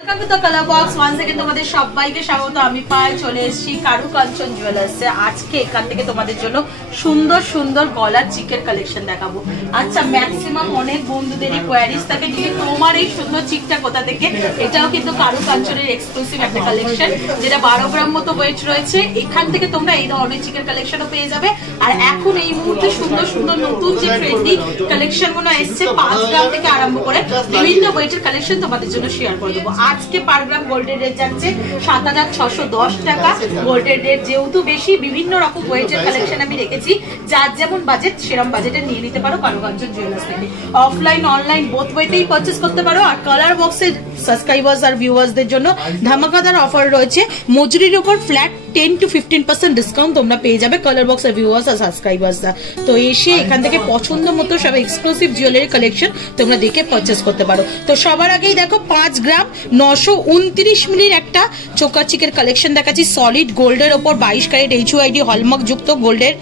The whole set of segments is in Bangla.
Welcome to the color box. Once again তোমাদের সবাইকে স্বাগত। আমি পাই চলে এসেছি কারুকাঞ্চন জুয়েলার্সে। আজকে এখান থেকে তোমাদের জন্য সুন্দর সুন্দর গলার চিকের কালেকশন দেখাবো। আচ্ছা, ম্যাক্সিমাম অনেক বন্ধুদেরই কোয়ারিজ থাকে যে তোমার এই সুন্দর চিকটা কোথা থেকে। এটাও কিন্তু কারুকাঞ্চনের এক্সক্লুসিভ একটা কালেকশন, যেটা 12 গ্রাম মতো ওয়েট রয়েছে। এখান থেকে তোমরা এই ধরনের চিকের কালেকশনও পেয়ে যাবে। আর এখন এই মুহূর্তে সুন্দর সুন্দর নতুন যে ট্রেন্ডি কালেকশন গুলো এসছে 5 গ্রাম থেকে আরম্ভ করে বিভিন্ন ওয়েটের কালেকশন তোমাদের জন্য শেয়ার করে দেবো। আজকে পার গ্রাম গোল্ডের রেট যাচ্ছে 7610 টাকা। গোল্ডের রেট যেহেতু বেশি, বিভিন্ন রকম ওয়েটের কালেকশন আমি রেখেছি, যার যেমন বাজেট সেরকম বাজেটে নিয়ে নিতে পারো কারুকাঞ্চন জুয়েলার্স থেকে। অফলাইন অনলাইন বোথ ওয়েতেই পারচেজ করতে পারো। আর কালার বক্সের সাবস্ক্রাইবার্স আর ভিউয়ার্সদের জন্য ধামাকাদার অফার রয়েছে। মজুরির উপর ফ্ল্যাট 10 to 15% ডিসকাউন্ট তোমরা পেয়ে যাবে কালার বক্স আর ভিউয়ার্স আর সাবস্ক্রাইবার্সরা। তো এসে এখান থেকে পছন্দ মতো সব এক্সক্লুসিভ জুয়েলারি কালেকশন তোমরা দেখে পারচেজ করতে পারো। তো সবার আগেই দেখো 5 গ্রাম 929 মিলির একটা চোকা চিকের কালেকশন দেখাচ্ছি। সলিড গোল্ডের ওপর 22 ক্যারেট HUID হলমার্ক যুক্ত গোল্ডের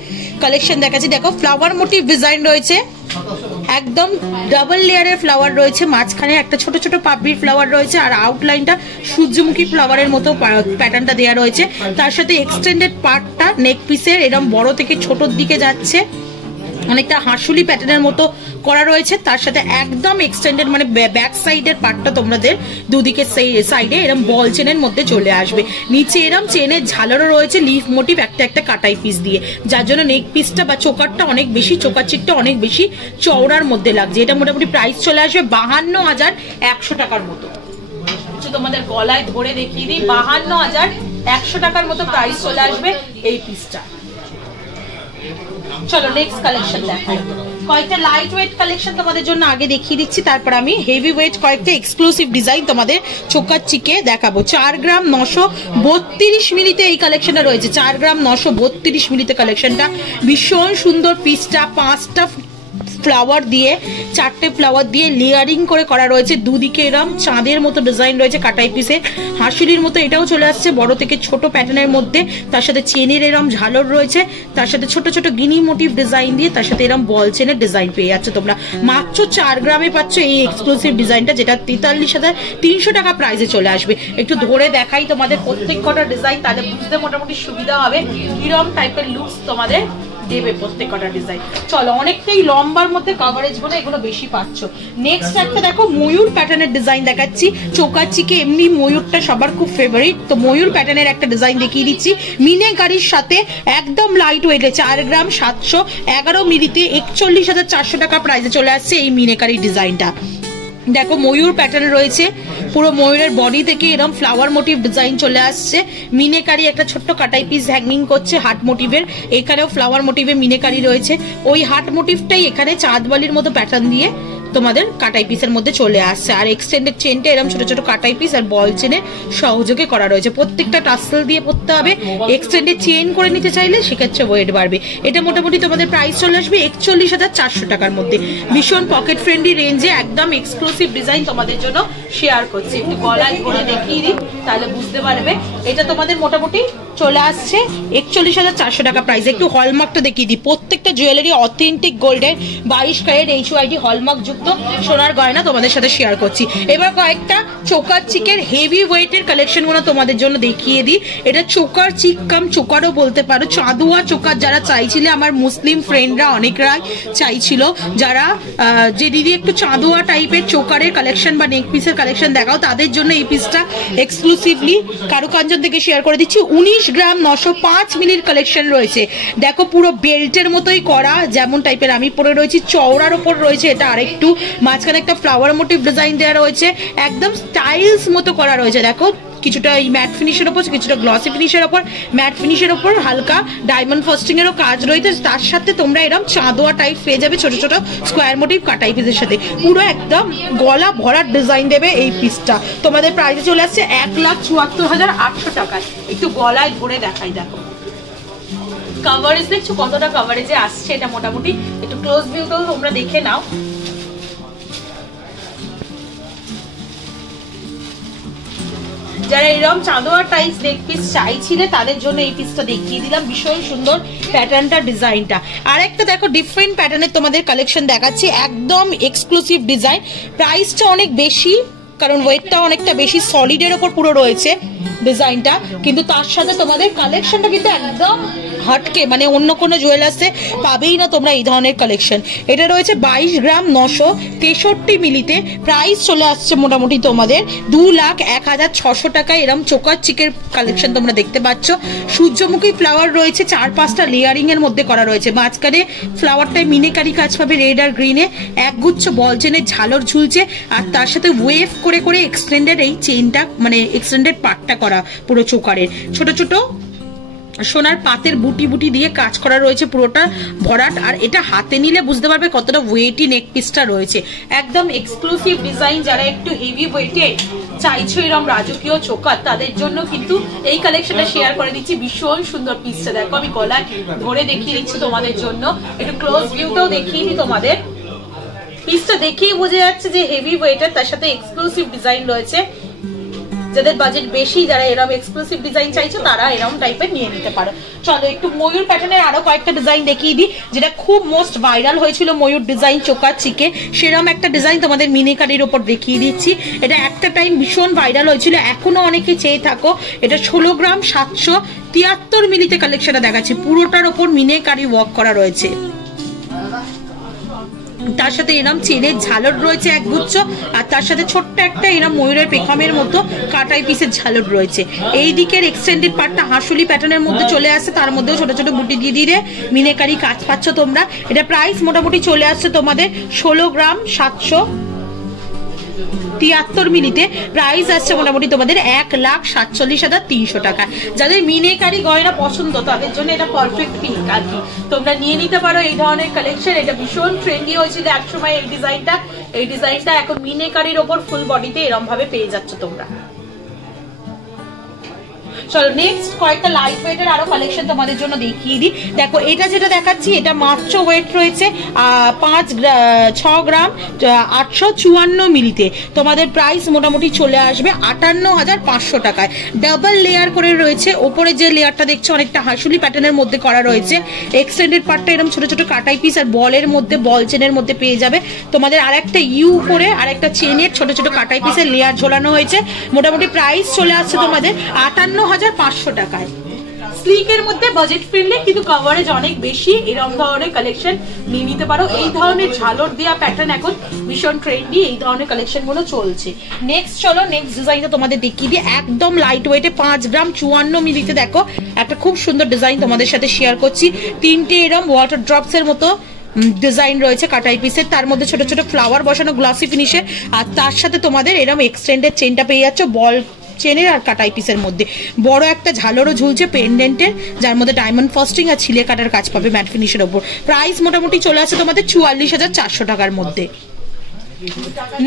কালেকশন দেখাচ্ছি। দেখো ফ্লাওয়ার মোটিভ ডিজাইন রয়েছে, একদম ডাবল লেয়ারের ফ্লাওয়ার রয়েছে, মাঝখানে একটা ছোট ছোট পাপড়ির ফ্লাওয়ার রয়েছে, আর আউটলাইনটা সূর্যমুখী ফ্লাওয়ারের মতো প্যাটার্নটা দেওয়া রয়েছে। তার সাথে এক্সটেন্ডেড পার্টটা নেক পিসের এরকম বড় থেকে ছোটর দিকে যাচ্ছে, অনেকটা হাঁসুলি প্যাটার্নের মতো করা রয়েছে। তার সাথে একদম এক্সটেন্ডেড মানে ব্যাক সাইডের পার্টটা তোমাদের দুদিকে সাইডে এরকম বল চেনের মধ্যে চলে আসবে। নিচে এরকম চেনের ঝালরও রয়েছে, লিফ মোটিভ একটা একটা কাটাই পিস দিয়ে, যার জন্য নেক পিসটা বা চোকারটা অনেক বেশি, চোকার চিকটা অনেক বেশি চওড়ার মধ্যে লাগছে। এটা মোটামুটি প্রাইস চলে আসবে 52,100 টাকার মতো। তোমাদের গলায় ধরে দেখিয়ে দিই, 52,100 টাকার মতো প্রাইস চলে আসবে এই পিসটা। চলো নেক্সট কালেকশন দেখাই। কয়েকটা লাইট ওয়েট কালেকশন তোমাদের জন্য আগে দেখিয়ে দিচ্ছি, তারপর আমি হেভি ওয়েট কয়েকটা এক্সক্লুসিভ ডিজাইন তোমাদের চোকার চিকে দেখাবো। 4 গ্রাম 932 মিলিতে এই কালেকশনটা রয়েছে। 4 গ্রাম 932 মিলিতে কালেকশনটা ভীষণ সুন্দর। পিসটা 5টা ফ্লাওয়ার দিয়ে 4টে ফ্লাওয়ার দিয়ে লেয়ারিং করে করা রয়েছে। দুদিকে এরম চাঁদের মতো ডিজাইন রয়েছে কাটাই পিসে, হাঁসুলির মতো এটাও চলে আসছে বড় থেকে ছোট প্যাটার্নের মধ্যে। তার সাথে চেনের এরম ঝালর রয়েছে, তার সাথে ছোট ছোট গিনি মোটিভ ডিজাইন দিয়ে, তার সাথে এরম বল চেনের ডিজাইন পেয়ে যাচ্ছে তোমরা। মাত্র 4 গ্রামে পাচ্ছ এই এক্সক্লুসিভ ডিজাইনটা, যেটা 43,300 টাকা প্রাইসে চলে আসবে। একটু ধরে দেখাই তোমাদের প্রত্যেক কটা ডিজাইন, তাহলে বুঝতে মোটামুটি সুবিধা হবে কিরম টাইপের লুকস তোমাদের দেবে প্রত্যেক কটা ডিজাইন। চলো, অনেকটাই লম্বার মধ্যে কভারেজ বলে এগুলো বেশি পাচ্ছ। নেক্সট একটা দেখো ময়ূর প্যাটার্নের ডিজাইন দেখাচ্ছি। চোকার চিকে এমনি ময়ূরটা সবার খুব ফেভারিট, তো ময়ূর প্যাটার্নের একটা ডিজাইন দেখিয়ে দিচ্ছি। মিনেকারির সাথে একদম লাইট ওয়েটে 4 গ্রাম 711 মিলিতে 41,400 টাকা প্রাইসে চলে আসছে এই মিনেকারির ডিজাইনটা। দেখো ময়ূর প্যাটার্ন রয়েছে, পুরো ময়ূরের বডি থেকে এরকম ফ্লাওয়ার মোটিভ ডিজাইন চলে আসছে। মিনেকারি একটা ছোট্ট কাটাই পিস হ্যাঙ্গিং করছে হার্ট মোটিভের, এখানেও ফ্লাওয়ার মোটিভে মিনেকারি রয়েছে। ওই হার্ট মোটিভটাই এখানে চাঁদবালির মতো প্যাটার্ন দিয়ে তোমাদের কাটাই পিসের মধ্যে চলে আসছে। আর এক্সটেন্ডেড চেনটা এরকম ছোট ছোট কাটাই পিস আর বল চেনের সহযোগে করা রয়েছে। প্রত্যেকটা টাসেল দিয়ে পড়তে হবে, এক্সটেন্ডেড চেন করে নিতে চাইলে সেক্ষেত্রে ওয়েট বাড়বে। এটা মোটামুটি তোমাদের প্রাইস চলে আসবে 41,400 টাকার মধ্যে। ভীষণ পকেট ফ্রেন্ডলি রেঞ্জে একদম এক্সক্লুসিভ ডিজাইন তোমাদের জন্য শেয়ার করছি। একটু গলায় ধরে দেখিয়ে দিই তাহলে বুঝতে পারবে। এটা তোমাদের মোটামুটি চলে আসছে 41,400 টাকা প্রাইস। একটু হলমার্কটা দেখিয়ে দিই। প্রত্যেকটা জুয়েলারি অথেন্টিক গোল্ডের 22 ক্যারেট HUID হলমার্ক যুক্ত সোনার গয়না তোমাদের সাথে শেয়ার করছি। এবার কয়েকটা চোকার চিকের হেভি ওয়েটের কালেকশন গুলো তোমাদের জন্য দেখিয়ে দিই। এটা চোকার চিক কাম চোকারও বলতে পারো, চাঁদুয়া চোকার যারা চাইছিলে, আমার মুসলিম ফ্রেন্ডরা অনেকরাই চাইছিল, যারা যে দিদি একটু চাঁদুয়া টাইপের চোকারের কালেকশন বা নেক পিসের কালেকশন দেখাও, তাদের জন্য এই পিসটা এক্সক্লুসিভলি কারুকাঞ্চন থেকে শেয়ার করে দিচ্ছি। 19 গ্রাম 905 মিলির কালেকশন রয়েছে। দেখো পুরো বেল্টের মতোই করা, যেমন টাইপের আমি পরে রয়েছি, চওড়ার ওপর রয়েছে। এটা আরেকটু মাঝখানে একটা ফ্লাওয়ার মোটিভ ডিজাইন দেওয়া রয়েছে, একদম স্টাইলস মতো করা রয়েছে। দেখো কিছুটা এই ম্যাট ফিনিশের ওপর, কিছুটা গ্লসি ফিনিশের ওপর, ম্যাট ফিনিশের ওপর হালকা ডায়মন্ড ফাস্টিং এরও কাজ রয়েছে। তার সাথে তোমরা এরকম চাঁদোয়া টাইপ পেয়ে যাবে ছোট ছোট স্কোয়ার মোটিভ কাটাই পিসের সাথে। পুরো একদম গলা ভরার ডিজাইন দেবে এই পিসটা। তোমাদের প্রাইসে চলে আসছে 1,74,800 টাকায়। একটু গলায় ধরে দেখাই, দেখো কভারেজ দেখছো কতটা কভারেজে আসছে। এটা মোটামুটি একটু ক্লোজ ভিউটাও তোমরা দেখে নাও। যারা এরকম চাঁদোয়া টাইপস নেক পিস চাইছিলে তাদের জন্য এই পিসটা দেখিয়ে দিলাম। ভীষণ সুন্দর প্যাটার্নটা, ডিজাইনটা। আর একটা দেখো ডিফারেন্ট প্যাটার্নের তোমাদের কালেকশন দেখাচ্ছি, একদম এক্সক্লুসিভ ডিজাইন। প্রাইসটা অনেক বেশি, কারণ ওয়েটটা অনেকটা বেশি সলিডের ওপর পুরো রয়েছে ডিজাইনটা, কিন্তু তার সাথে তোমাদের কালেকশনটা কিন্তু একদম হটকে, মানে অন্য কোনো জুয়েলার্সে পাবেই না তোমরা এই ধরনের কালেকশন। এটা রয়েছে 22 গ্রাম 963 মিলিতে, প্রাইস চলে আসছে মোটামুটি তোমাদের 2,01,600 টাকায়। এরকম চোকার চিকের কালেকশন তোমরা দেখতে পাচ্ছ। সূর্যমুখী ফ্লাওয়ার রয়েছে 4-5টা লেয়ারিং এর মধ্যে করা রয়েছে, মাঝখানে ফ্লাওয়ারটায় মিনেকারি কাজ পাবে রেড আর গ্রিনে, একগুচ্ছ বল চেনের ঝালর ঝুলছে, আর তার সাথে ওয়েভ করে করে এক্সটেন্ডেড এই চেইনটা, মানে এক্সটেন্ডেড পার্টটা করা পুরো চোকারের। ছোট ছোট সোনার পাতের বুটি বুটি দিয়ে কাজ করা রয়েছে পুরোটা ভরাট, আর এটা হাতে নিলে বুঝতে পারবে কতটা ওয়েটি নেক পিসটা রয়েছে। একদম এক্সক্লুসিভ ডিজাইন, যারা একটু হেভি ওয়েটেড চাইছো এরকম রাজকীয় চোকার, তাদের জন্য কিন্তু এই কালেকশনটা শেয়ার করে দিচ্ছি। ভীষণ সুন্দর পিসটা দেখো, আমি গলায় ধরে দেখিয়ে দিচ্ছি তোমাদের জন্য, একটু ক্লোজ ভিউটাও দেখিয়ে দিই তোমাদের। পিসটা দেখেই বোঝা যাচ্ছে যে হেভি ওয়েটেড, তার সাথে এক্সক্লুসিভ ডিজাইন রয়েছে। যাদের বাজেট বেশি, যারা এরকম এক্সক্লুসিভ ডিজাইন চাইছো, তারা এরকম টাইপের নিয়ে নিতে পারো। চলো একটু ময়ূর প্যাটার্নের আরো কয়েকটা ডিজাইন দেখিয়ে দিই, যেটা খুব মোস্ট ভাইরাল হয়েছিল ময়ূর ডিজাইন চোকার চিকে, সেরকম একটা ডিজাইন তোমাদের মিনিকারির ওপর দেখিয়ে দিচ্ছি। এটা একটা টাইম ভীষণ ভাইরাল হয়েছিল, এখনো অনেকে চেয়ে থাকো। এটা 16 গ্রাম 773 মিলিতে কালেকশনটা দেখাচ্ছি, পুরোটার ওপর মিনিকারি ওয়ার্ক করা রয়েছে। তার সাথে এরম চেনের ঝালর রয়েছে একগুচ্ছ, আর তার সাথে ছোট্ট একটা এরম ময়ূরের পেখমের মতো কাটাই পিসের ঝালর রয়েছে। এই দিকের এক্সটেন্ডেড পার্টটা হাঁসুলি প্যাটার্নের মধ্যে চলে আসছে, তার মধ্যেও ছোট ছোট বুটি দিয়ে দিয়ে মিনেকারি কাজ পাচ্ছ তোমরা। এটা প্রাইস মোটামুটি চলে আসছে তোমাদের 16 গ্রাম 773 মিলিতে, প্রাইস আসছে মোটামুটি তোমাদের 1,47,300 টাকা। যাদের মিনেকারি গয়না পছন্দ তাদের জন্য এটা পারফেক্ট পিক আর কি, তোমরা নিয়ে নিতে পারো এই ধরনের কালেকশন। এটা ভীষণ ট্রেন্ডি হয়েছিল এক সময় এই ডিজাইনটা এখন মিনেকারির ওপর ফুল বডিতে এরকম ভাবে পেয়ে যাচ্ছ তোমরা। চলো নেক্সট কয়েকটা লাইট ওয়েটের আরো কালেকশন তোমাদের জন্য দেখিয়ে দিই। দেখো এটা যেটা দেখাচ্ছি, এটা মাত্র ওয়েট রয়েছে 6 গ্রাম 854 মিলিতে, তোমাদের প্রাইস মোটামুটি চলে আসবে 58,500 টাকায়। ডাবল লেয়ার করে রয়েছে, ওপরে যে লেয়ারটা দেখছো অনেকটা হাঁসুলি প্যাটার্নের মধ্যে করা রয়েছে, এক্সটেন্ডেড পার্টটা এরকম ছোট ছোট কাটাই পিস আর বলের মধ্যে বল চেনের মধ্যে পেয়ে যাবে তোমাদের। আর একটা ইউ করে আর একটা চেনের ছোট ছোট কাটাই পিসের লেয়ার ঝোলানো হয়েছে, মোটামুটি প্রাইস চলে আসছে তোমাদের 58,500 টাকায়। স্লিকের মধ্যে বাজেট ফ্রেন্ডলি কিন্তু কভারেজ অনেক বেশি, এরকম ধরনের কালেকশন নিয়ে নিতে পারো। এই ধরনের ঝালর দেওয়া প্যাটার্ন এখন ভীষণ ট্রেন্ডি, এই ধরনের কালেকশন গুলো চলছে। নেক্সট চলো নেক্সট ডিজাইনটা তোমাদের দেখিয়ে দিই, একদম লাইট ওয়েটে 5 গ্রাম 54 মিলিতে। দেখো একটা খুব সুন্দর ডিজাইন তোমাদের সাথে শেয়ার করছি, তিনটে এরকম ওয়াটার ড্রপস এর মতো ডিজাইন রয়েছে কাটাই পিসের, তার মধ্যে ছোট ছোট ফ্লাওয়ার বসানো গ্লাসি ফিনিশে, আর তার সাথে তোমাদের এরকম এক্সটেন্ডেড চেনটা পেয়ে যাচ্ছ বল চেনের আর কাটাই পিসের মধ্যে। বড় একটা ঝালরও ঝুলছে পেন্ডেন্টের, যার মধ্যে ডায়মন্ড ফস্টিং আর ছিলে কাটার কাজ পাবে ম্যাট ফিনিশের ওপর। প্রাইস মোটামুটি চলে আসে তোমাদের 44,400 টাকার মধ্যে।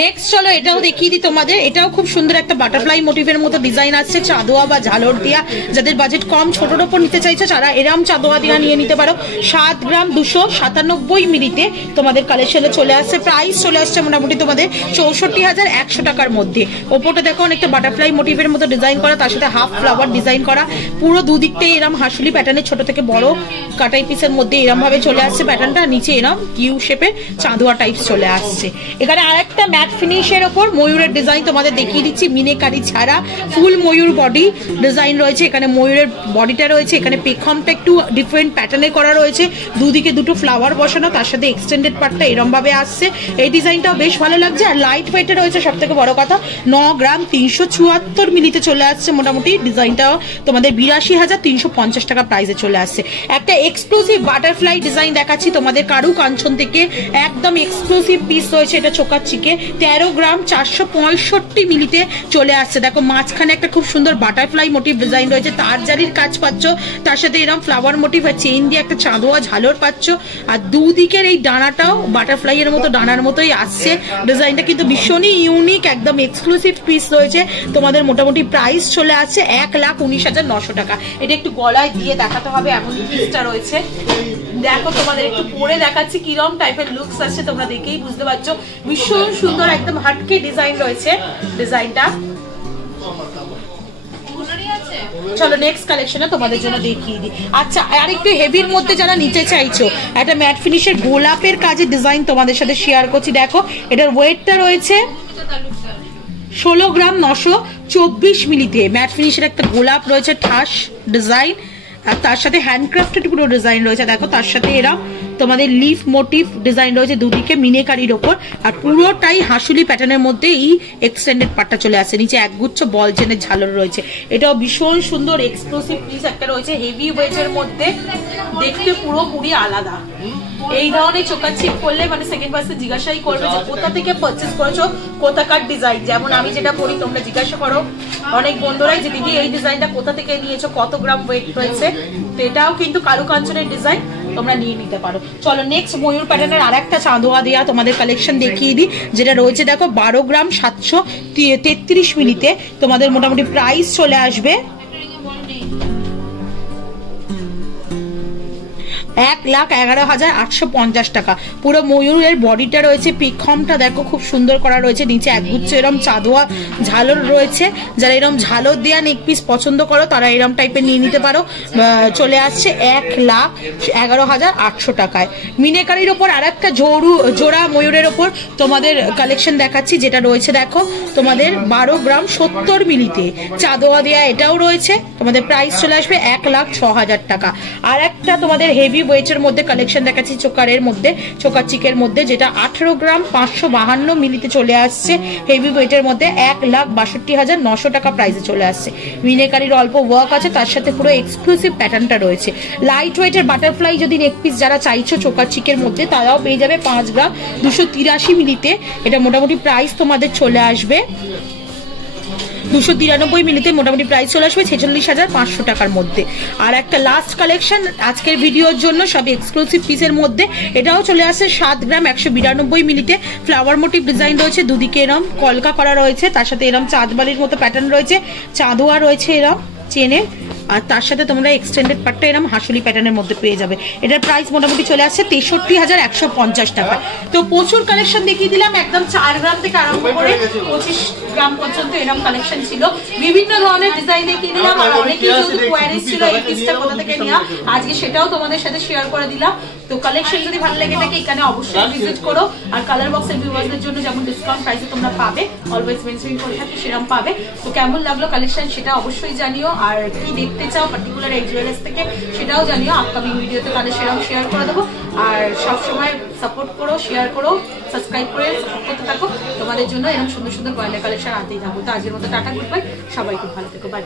নেক্সট চলো এটাও দেখিয়ে দিই তোমাদের, এটাও খুব সুন্দর একটা বাটারফ্লাই মোটিভের মতো ডিজাইন আসছে, চাঁদোয়া বা ঝালর দিয়া। যাদের বাজেট কম ছোটর ওপর নিতে চাইছো তারা এরম চাঁদোয়া দিয়া নিয়ে নিতে পারো। 7 গ্রাম 297 মিলিতে তোমাদের কালেকশনে চলে আসছে, প্রাইস চলে আসছে মোটামুটি তোমাদের 64,100 টাকার মধ্যে। ওপরটা দেখো অনেকটা বাটারফ্লাই মোটিভের মতো ডিজাইন করা, তার সাথে হাফ ফ্লাওয়ার ডিজাইন করা, পুরো দুদিকটাই এরম হাঁসুলি প্যাটার্নের ছোট থেকে বড় কাটাই পিসের মধ্যে এরম ভাবে চলে আসছে প্যাটার্নটা, নিচে এরম কিউ শেপে চাঁদোয়া টাইপস চলে আসছে। এখানে আরেকটা ম্যাট ফিনিশের ওপর ময়ূরের ডিজাইন তোমাদের দেখিয়ে দিচ্ছি, মিনেকারি ছাড়া ফুল ময়ূর বডি ডিজাইন রয়েছে। এখানে ময়ূরের বডিটা রয়েছে, এখানে পেখমটা একটু ডিফারেন্ট প্যাটার্নে করা রয়েছে, দুদিকে দুটো ফ্লাওয়ার বসানো, তার সাথে এক্সটেন্ডেড পার্টটা এরম ভাবে আসছে। এই ডিজাইনটাও বেশ ভালো লাগছে, আর লাইট ওয়েটে রয়েছে সব থেকে বড় কথা। 9 গ্রাম 374 মিলিতে চলে আসছে মোটামুটি ডিজাইনটাও তোমাদের 82,350 টাকা প্রাইসে চলে আসছে। একটা এক্সক্লুসিভ বাটারফ্লাই ডিজাইন দেখাচ্ছি তোমাদের কারু কাঞ্চন থেকে, একদম এক্সক্লুসিভ পিস রয়েছে এটা চোকার চিকে। 13 গ্রাম 465 মিলিতে চলে আসছে। দেখো মাঝখানে একটা খুব সুন্দর বাটারফ্লাই মোটিভ ডিজাইন রয়েছে, তার জারির কাজ পাচ্ছ, তার সাথে এরকম ফ্লাওয়ার মোটিভ আর চেইন দিয়ে একটা চাঁদোয়া ঝালর পাচ্ছ, আর দুদিকের এই ডানাটাও বাটারফ্লাই এর মতো ডানার মতোই আসছে। ডিজাইনটা কিন্তু ভীষণই ইউনিক, একদম এক্সক্লুসিভ পিস রয়েছে তোমাদের। মোটামুটি প্রাইস চলে আসছে 1,19,900 টাকা। এটা একটু গলায় দিয়ে দেখাতে হবে এমন পিসটা রয়েছে। দেখো তোমাদের একটু পরে দেখাচ্ছি কিরম টাইপের লুকস আসছে, তোমরা দেখেই বুঝতে পারছো। ভীষণ সুন্দর একদম হাটকে ডিজাইন রয়েছে ডিজাইনটা। চলো নেক্সট কালেকশনে তোমাদের জন্য দেখিয়ে দিই। আচ্ছা আর একটু হেভির মধ্যে যারা নিতে চাইছো, একটা ম্যাট ফিনিশের গোলাপের কাজের ডিজাইন তোমাদের সাথে শেয়ার করছি। দেখো এটার ওয়েটটা রয়েছে 16 গ্রাম 924 মিলিতে ম্যাট ফিনিশের একটা গোলাপ রয়েছে ঠাস ডিজাইন, আর তার সাথে হ্যান্ডক্রাফটেড পুরো ডিজাইন রয়েছে। দেখো তার সাথে এরা তোমাদের লিফ মোটিভ ডিজাইন রয়েছে দুদিকে মিনেকারির ওপর, আর পুরোটাই হাসুলি প্যাটার্নের মধ্যে এই এক্সটেন্ডেড পাটটা চলে আসছে। নিচে একগুচ্ছ বল চেনের ঝালর রয়েছে। এটাও ভীষণ সুন্দর এক্সক্লুসিভ পিস একটা রয়েছে হেভি ওয়েটের মধ্যে, দেখতে পুরোপুরি আলাদা। এই ধরনের চোকার চিপ করলে মানে সেকেন্ড পার্সন জিজ্ঞাসাই করবে যে কোথা থেকে পারচেজ করেছো, কোথাকার ডিজাইন। যেমন আমি যেটা পরি তোমরা জিজ্ঞাসা করো অনেক বন্ধুরাই যে দিদি এই ডিজাইনটা কোথা থেকে নিয়েছো, কত গ্রাম ওয়েট রয়েছে। তো এটাও কিন্তু কারু কাঞ্চনের ডিজাইন, তোমরা নিয়ে নিতে পারো। চলো নেক্সট ময়ূর প্যাটার্নের আর একটা চাঁদোয়া দেওয়া তোমাদের কালেকশন দেখিয়ে দিই, যেটা রয়েছে দেখো 12 গ্রাম 733 মিলিতে। তোমাদের মোটামুটি প্রাইস চলে আসবে 1,11,850 টাকা। পুরো ময়ূরের বডিটা রয়েছে, পিকমটা দেখো খুব সুন্দর করা রয়েছে, নিচে একগুচ্ছ এরম চাঁদোয়া ঝালর রয়েছে। যারা এরম ঝালর দেওয়া নেক পিস পছন্দ করো তারা এরম টাইপের নিয়ে নিতে পারো। চলে আসছে 1,11,800 টাকায়। মিনেকারির ওপর আর একটা জোড়া ময়ূরের ওপর তোমাদের কালেকশন দেখাচ্ছি, যেটা রয়েছে দেখো তোমাদের 12 গ্রাম 70 মিলিতে চাঁদোয়া দেওয়া, এটাও রয়েছে। তোমাদের প্রাইস চলে আসবে 1,06,000 টাকা। আর একটা তোমাদের হেভি ওয়েটের মধ্যে কালেকশন দেখাচ্ছি চোকারের মধ্যে, চোকার চিকের মধ্যে, যেটা 18 গ্রাম 552 মিলিতে চলে আসছে হেভি ওয়েটের মধ্যে। 1,62,900 টাকা প্রাইসে চলে আসছে। মিনেকারির অল্প ওয়ার্ক আছে, তার সাথে পুরো এক্সক্লুসিভ প্যাটার্নটা রয়েছে। লাইট ওয়েটের বাটারফ্লাই যদি নেক পিস যারা চাইছো চোকার চিকের মধ্যে, তারাও পেয়ে যাবে 5 গ্রাম 283 মিলিতে। এটা মোটামুটি প্রাইস তোমাদের চলে আসবে 293 মিলিতে, মোটামুটি প্রাইস চলে আসবে 46,500 টাকার মধ্যে। আর একটা লাস্ট কালেকশন আজকের ভিডিওর জন্য, সব এক্সক্লুসিভ পিসের মধ্যে, এটাও চলে আসছে 7 গ্রাম 192 মিলিতে। ফ্লাওয়ার মোটিভ ডিজাইন রয়েছে, দুদিকে এরম কলকা করা রয়েছে, তার সাথে এরম চাঁদবালির মতো প্যাটার্ন রয়েছে, চাঁদোয়া রয়েছে এরম চেনে, আর তার সাথে তোমরা এক্সটেন্ডেড পার্টটা এরকম হাসুলি প্যাটার্নের মধ্যে পেয়ে যাবে। এটার প্রাইস মোটামুটি চলে আসছে 63,150 টাকা। তো প্রচুর কালেকশন দেখিয়ে দিলাম, একদম 4 গ্রাম থেকে আরম্ভ করে 25 গ্রাম পর্যন্ত এরকম কালেকশন ছিল। বিভিন্ন ধরনের ডিজাইন দেখিয়ে দিলাম, আর অনেকেই যেহেতু কোয়ারিজ ছিল এই পিসটা কোথা থেকে নেওয়া, আজকে সেটাও তোমাদের সাথে শেয়ার করে দিলাম। তো কালেকশন যদি ভালো লেগে থাকে এখানে অবশ্যই ভিজিট করো। আর কালার বক্সের ভিউয়ারদের জন্য যেমন ডিসকাউন্ট প্রাইসে তোমরা পাবে, অলওয়েজ মেনশন করে থাকি সেরকম পাবে। তো কেমন লাগলো কালেকশন সেটা অবশ্যই জানিও, আর কি দেখতে চাও পার্টিকুলার এই জুয়েলার্স থেকে সেটাও জানিও। আপকামিং ভিডিওতে তাদের সেরকম শেয়ার করে দেবো। আর সবসময় সাপোর্ট করো, শেয়ার করো, সাবস্ক্রাইব করে সাপোর্ট করতে থাকো। তোমাদের জন্য এরকম সুন্দর সুন্দর গয়না কালেকশন আনতেই থাকবো। তো আজকের মতো টাটা, গুড বাই, সবাই খুব ভালো থেকো, বাই।